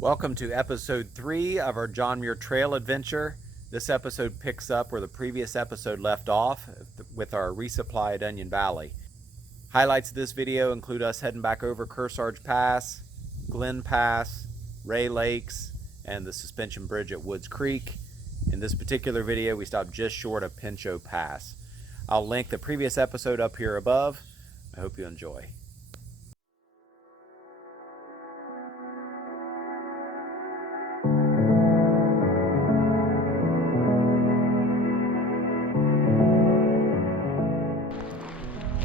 Welcome to episode 3 of our John Muir Trail adventure. This episode picks up where the previous episode left off with our resupply at Onion Valley. Highlights of this video include us heading back over Kearsarge Pass, Glen Pass, Rae Lakes, and the suspension bridge at Woods Creek. In this particular video, we stopped just short of Pinchot Pass. I'll link the previous episode up here above. I hope you enjoy.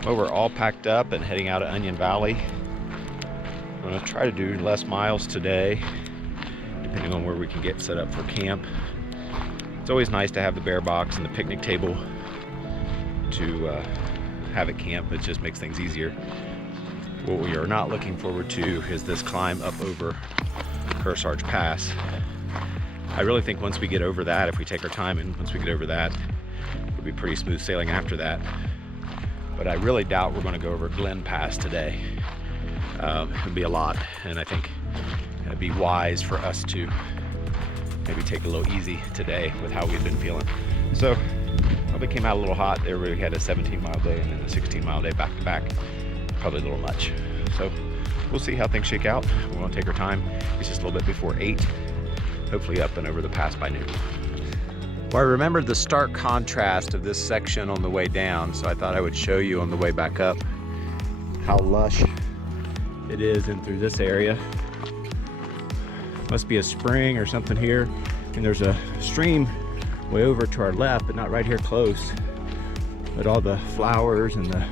Well, we're all packed up and heading out of Onion Valley. I'm going to try to do less miles today, depending on where we can get set up for camp. It's always nice to have the bear box and the picnic table to have at camp. It just makes things easier. What we are not looking forward to is this climb up over Kearsarge Pass. I really think once we get over that, if we take our time and once we get over that, it'll be pretty smooth sailing after that. But I really doubt we're going to go over Glen Pass today. It'll be a lot, and I think it'd be wise for us to maybe take it a little easy today with how we've been feeling. So probably came out a little hot. We had a 17-mile day and then a 16-mile day back to back. Probably a little much. So we'll see how things shake out. We're going to take our time. It's just a little bit before 8. Hopefully up and over the pass by noon. Well, I remembered the stark contrast of this section on the way down, so I thought I would show you on the way back up how lush it is in through this area. Must be a spring or something here, and there's a stream way over to our left, but not right here close. But all the flowers and the,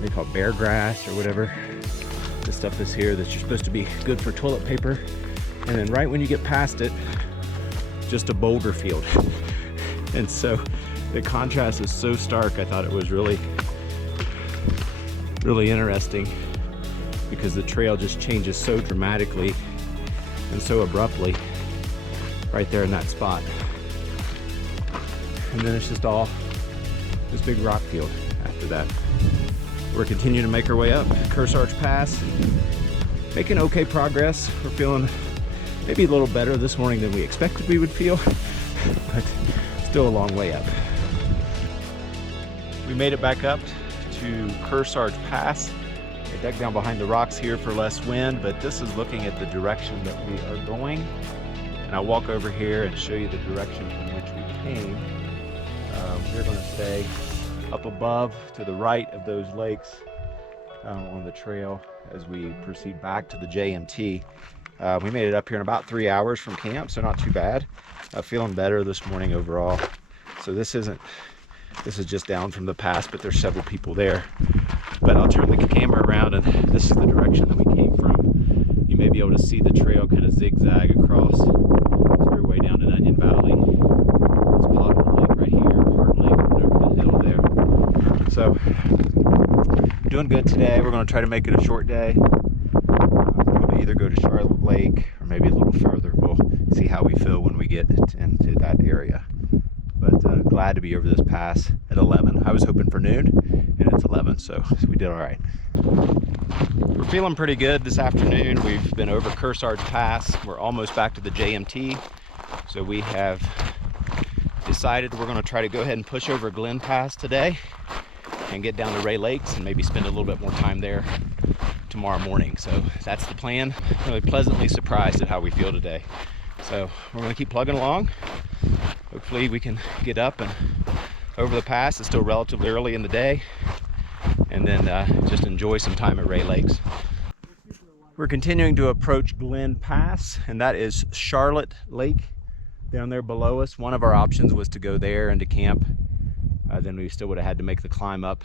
they call it bear grass or whatever, the stuff is here that you're supposed to be good for toilet paper. And then right when you get past it, just a boulder field. And so the contrast is so stark. I thought it was really interesting because the trail just changes so dramatically and so abruptly right there in that spot. And then it's just all this big rock field after that. We're continuing to make our way up Kearsarge Pass, making okay progress. We're feeling maybe a little better this morning than we expected we would feel, but still a long way up. We made it back up to Kearsarge Pass. I dug down behind the rocks here for less wind, but this is looking at the direction that we are going. And I'll walk over here and show you the direction from which we came. We're going to stay up above to the right of those lakes on the trail as we proceed back to the JMT. We made it up here in about 3 hours from camp, so not too bad. Feeling better this morning overall. So this is just down from the pass, but there's several people there. But I'll turn the camera around, and this is the direction that we came from. You may be able to see the trail kind of zigzag across through way down in Onion Valley. This Potter's Lake right here, Heart Lake over the hill there. So doing good today. We're going to try to make it a short day. Either go to Charlotte Lake or maybe a little further. We'll see how we feel when we get into that area. But glad to be over this pass at 11. I was hoping for noon, and it's 11, so we did all right. We're feeling pretty good this afternoon. We've been over Kearsarge Pass. We're almost back to the JMT. So we have decided we're going to try to go ahead and push over Glen Pass today and get down to Rae Lakes and maybe spend a little bit more time there tomorrow morning. So that's the plan. Really pleasantly surprised at how we feel today. So we're going to keep plugging along. Hopefully we can get up and over the pass. It's still relatively early in the day, and then just enjoy some time at Rae Lakes. We're continuing to approach Glen Pass, and that is Charlotte Lake down there below us. One of our options was to go there and to camp. Then we still would have had to make the climb up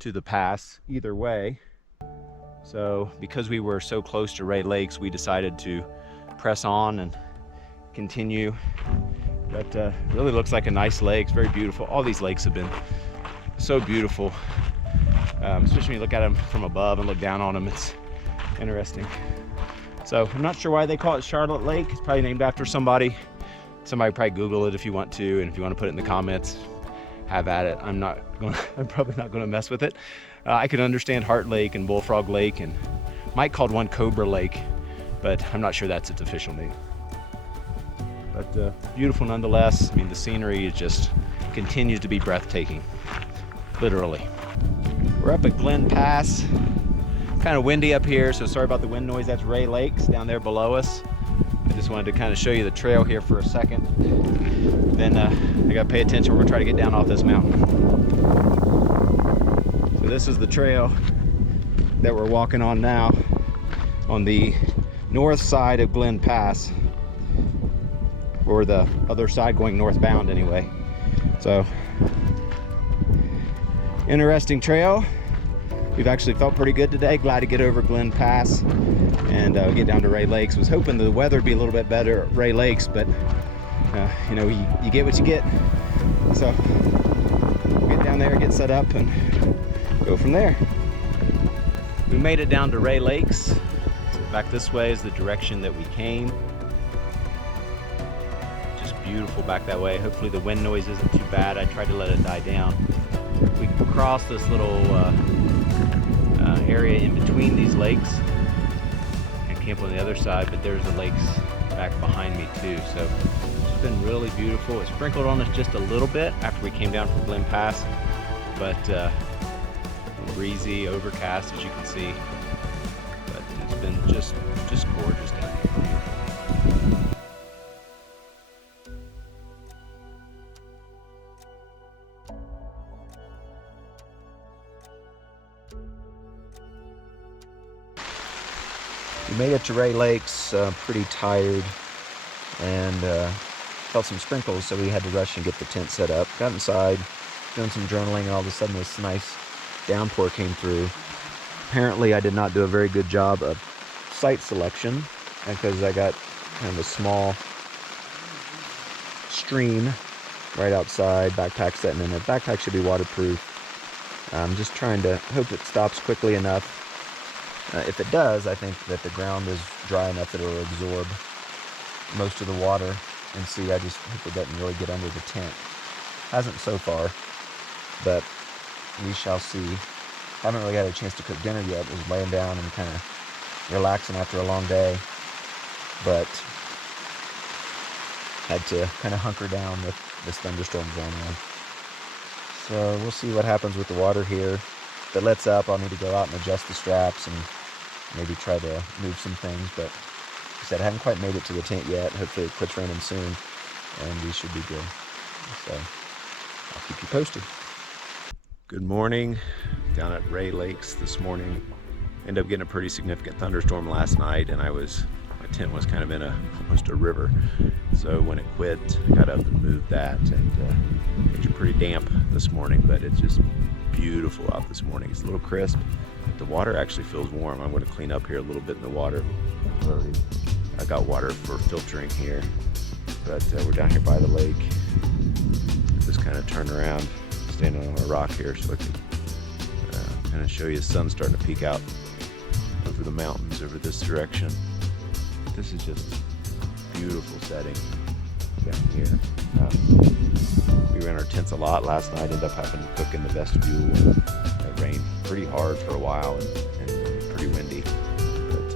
to the pass either way. So because we were so close to Rae Lakes, we decided to press on and continue. But really looks like a nice lake. It's very beautiful. All these lakes have been so beautiful, especially when you look at them from above and look down on them. It's interesting. So I'm not sure why they call it Charlotte Lake. It's probably named after somebody. Somebody probably Google it if you want to, and if you want to put it in the comments, have at it. I'm probably not going to mess with it. I could understand Heart Lake and Bullfrog Lake, and Mike called one Cobra Lake, but I'm not sure that's its official name. But beautiful nonetheless. I mean, the scenery is just continues to be breathtaking, literally. We're up at Glen Pass. Kind of windy up here, so sorry about the wind noise. That's Rae Lakes down there below us. I just wanted to kind of show you the trail here for a second. Then I gotta pay attention. We're gonna try to get down off this mountain. So this is the trail that we're walking on now, on the north side of Glen Pass, or the other side going northbound anyway. So, interesting trail. We've actually felt pretty good today. Glad to get over Glen Pass and get down to Rae Lakes. Was hoping the weather would be a little bit better at Rae Lakes, but you know, you get what you get. So get down there, get set up, and go from there. We made it down to Rae Lakes. So back this way is the direction that we came. Just beautiful back that way. Hopefully the wind noise isn't too bad. I tried to let it die down. We crossed this little area in between these lakes and camp on the other side, but there's the lakes back behind me too. So it's been really beautiful. It sprinkled on us just a little bit after we came down from Glen Pass, but breezy, overcast as you can see. But it's been just gorgeous down here. Beautiful. We made it to Rae Lakes pretty tired and felt some sprinkles, so we had to rush and get the tent set up. Got inside, doing some journaling, and all of a sudden this nice downpour came through. Apparently I did not do a very good job of site selection because I got kind of a small stream right outside, backpack setting in it. Backpack should be waterproof. I'm just trying to hope it stops quickly enough. If it does, I think that the ground is dry enough that it will absorb most of the water. And see, I just hope it doesn't really get under the tent. Hasn't so far, but we shall see. Haven't really had a chance to cook dinner yet. Was laying down and kind of relaxing after a long day, but had to kind of hunker down with this thunderstorm going on. So we'll see what happens with the water here. If it lets up, I'll need to go out and adjust the straps and maybe try to move some things, but like I said, I haven't quite made it to the tent yet. Hopefully it quits raining soon and we should be good. So I'll keep you posted. Good morning. Down at Rae Lakes this morning. Ended up getting a pretty significant thunderstorm last night, and my tent was kind of in almost a river. So when it quit, I got up and moved that, and it's pretty damp this morning, but it's just beautiful out this morning. It's a little crisp, but the water actually feels warm. I'm going to clean up here a little bit in the water. I got water for filtering here, but we're down here by the lake. Just kind of turn around, standing on a rock here so I can kind of show you the sun starting to peek out over the mountains over this direction. This is just a beautiful setting down here. We ran our tents a lot last night, ended up having to cook in the vestibule. It rained pretty hard for a while and pretty windy. But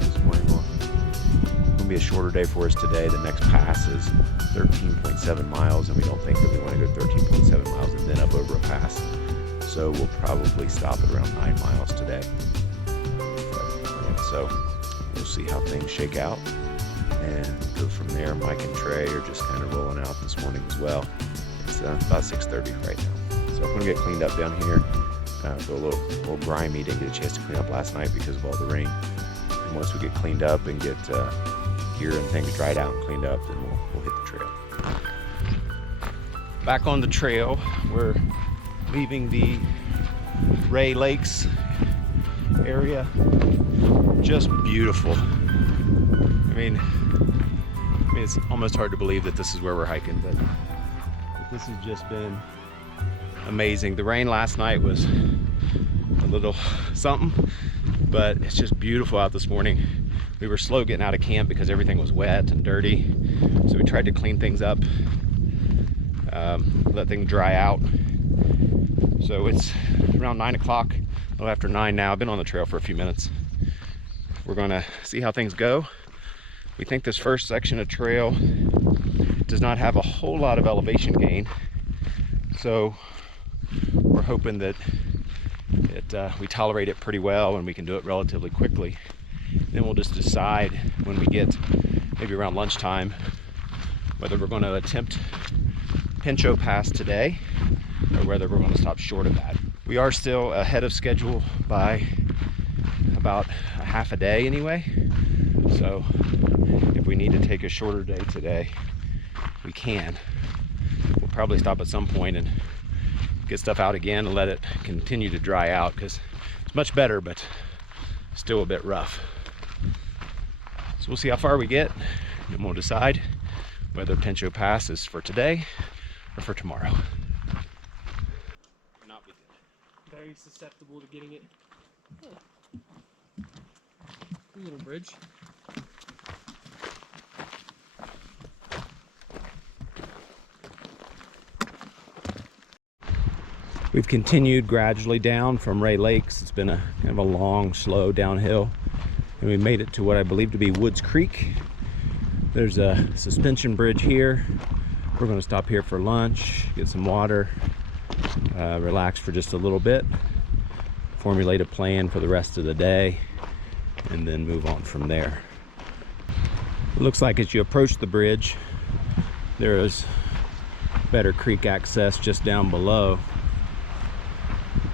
this morning going to be a shorter day for us today. The next pass is 13.7 miles, and we don't think that we want to go 13.7 miles and then up over a pass. So we'll probably stop at around 9 miles today. So we'll see how things shake out and go from there. Mike and Trey are just kind of rolling out this morning as well. It's about 6:30 right now. So I'm going to get cleaned up down here. Go a little grimy. Didn't get a chance to clean up last night because of all the rain. And once we get cleaned up and get gear and things dried out and cleaned up, then we'll hit the trail. Back on the trail, we're leaving the Rae Lakes area. Just beautiful. I mean, it's almost hard to believe that this is where we're hiking, but this has just been amazing. The rain last night was a little something, but it's just beautiful out this morning. We were slow getting out of camp because everything was wet and dirty, so we tried to clean things up, let things dry out. So it's around 9 o'clock, a little after 9 now. I've been on the trail for a few minutes. we're gonna see how things go. We think this first section of trail does not have a whole lot of elevation gain, so we're hoping that we tolerate it pretty well and we can do it relatively quickly. Then we'll just decide when we get maybe around lunchtime whether we're going to attempt Pinchot Pass today or whether we're going to stop short of that. We are still ahead of schedule by about a half a day anyway, so if we need to take a shorter day today, we can. We'll probably stop at some point and get stuff out again and let it continue to dry out, because it's much better but still a bit rough. So we'll see how far we get and we'll decide whether Pinchot Pass is for today or for tomorrow. Not be good. Very susceptible to getting it. Huh. A little bridge. We've continued gradually down from Rae Lakes. It's been a kind of a long, slow downhill, and we made it to what I believe to be Woods Creek. There's a suspension bridge here. We're going to stop here for lunch, get some water, relax for just a little bit, formulate a plan for the rest of the day, and then move on from there. It looks like as you approach the bridge, there is better creek access just down below.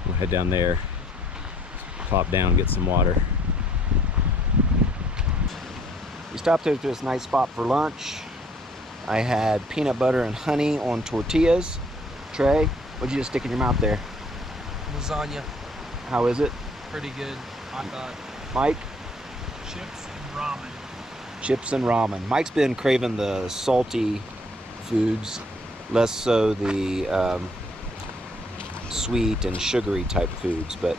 We'll head down there, plop down, get some water. We stopped at this nice spot for lunch. I had peanut butter and honey on tortillas. Trey, what'd you just stick in your mouth there? Lasagna. How is it? Pretty good, I thought. Mike? Chips and ramen. Chips and ramen. Mike's been craving the salty foods, less so the sweet and sugary type foods, but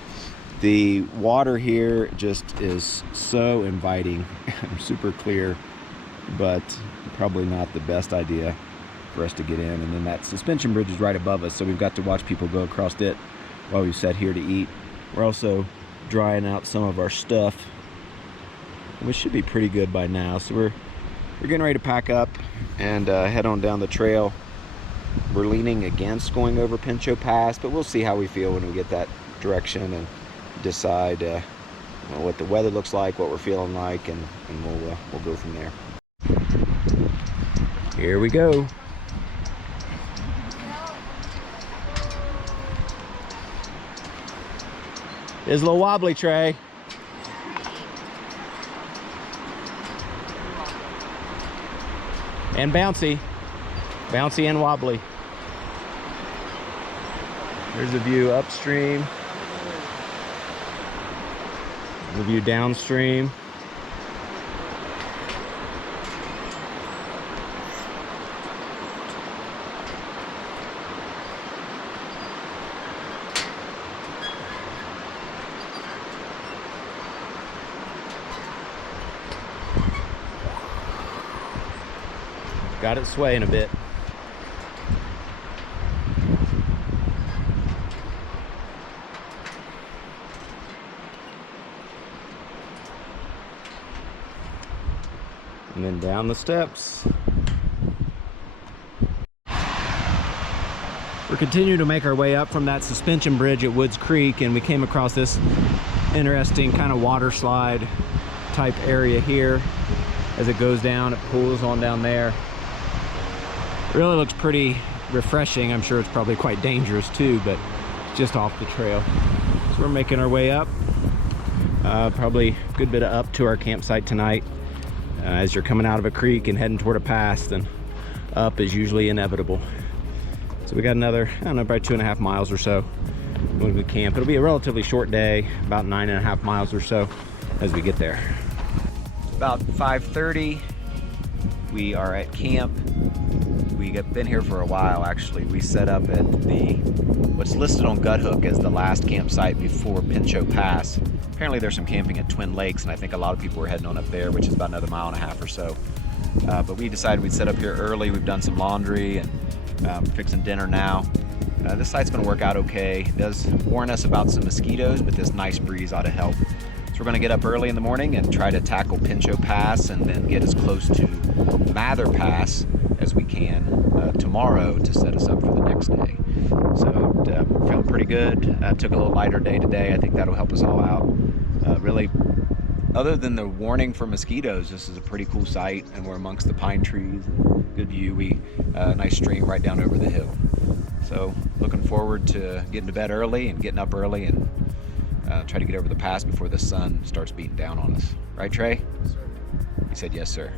the water here just is so inviting. Super clear, but probably not the best idea for us to get in. And then that suspension bridge is right above us, so we've got to watch people go across it while we sat here to eat. We're also drying out some of our stuff, which should be pretty good by now. So we're getting ready to pack up and head on down the trail. We're leaning against going over Pinchot Pass, but we'll see how we feel when we get that direction and decide what the weather looks like, what we're feeling like, and we'll go from there. Here we go. It's a little wobbly, Trey. And bouncy. Bouncy and wobbly. There's a view upstream. The view downstream. Got it swaying a bit. And then down the steps. We're continuing to make our way up from that suspension bridge at Woods Creek, and we came across this interesting kind of water slide type area here. As it goes down, it pools on down there. It really looks pretty refreshing. I'm sure it's probably quite dangerous too, but just off the trail. So we're making our way up. Probably a good bit of up to our campsite tonight. As you're coming out of a creek and heading toward a pass, then up is usually inevitable. So we got another, I don't know, about 2.5 miles or so when we camp. It'll be a relatively short day, about 9.5 miles or so as we get there. About 5:30, we are at camp. We have been here for a while, actually. We set up at what's listed on Guthook as the last campsite before Pinchot Pass. Apparently there's some camping at Twin Lakes, and I think a lot of people were heading on up there, which is about another 1.5 miles or so. But we decided we'd set up here early. We've done some laundry and fixing dinner now. This site's gonna work out okay. It does warn us about some mosquitoes, but this nice breeze ought to help. It's we're going to get up early in the morning and try to tackle Pinchot Pass and then get as close to Mather Pass as we can tomorrow to set us up for the next day. So feeling pretty good. Took a little lighter day today. I think that'll help us all out. Really, other than the warning for mosquitoes, this is a pretty cool site, and we're amongst the pine trees. Good view. Nice stream right down over the hill. So looking forward to getting to bed early and getting up early and try to get over the pass before the sun starts beating down on us. Right, Trey? Yes, sir. He said yes, sir.